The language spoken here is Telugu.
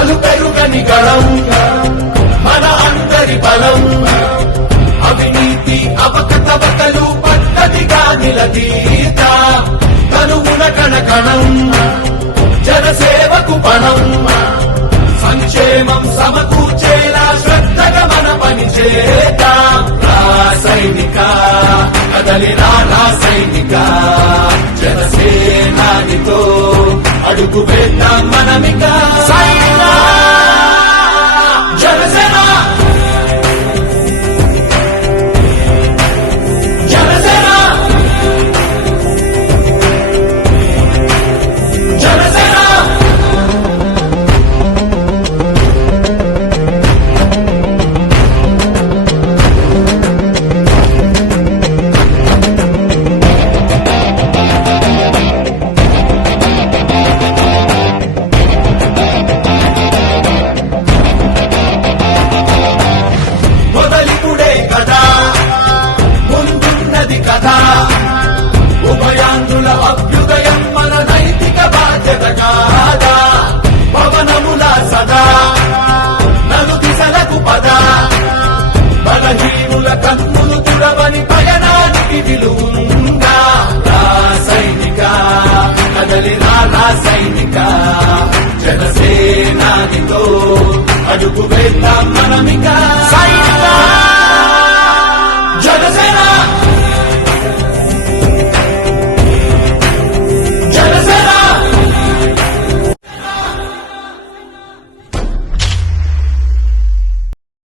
అలుపెరుగని గళం మన అందరి బలం అవినీతి అవకతవకలు పద్ధతిగా నిలదీత కనుగుణ కణకణం జనసేవకు పణం సంక్షేమం సమకూర్చేలా శ్రద్ధగా మన పని చేద్దాం రాసైనిక కదలిరా రాసైనిక జనసేనానితో అడుగు వేద్దాం మనమిక సైనిక జనసేన జనసేన జనసేన మొదలిపుడే కదా ముందున్నది కదా ఉభయాంధ్రుల అభ్యుదయం మన నైతిక బాధ్యత కాదా పవనముల సదా నలు దిశలకు పద బలహీనుల కన్నులు తుడవని పయనానికి విలువుందా రాసైనిక కదలిరా రాసైనిక జనసేనానితో అడుగు వేద్దాం మనమిక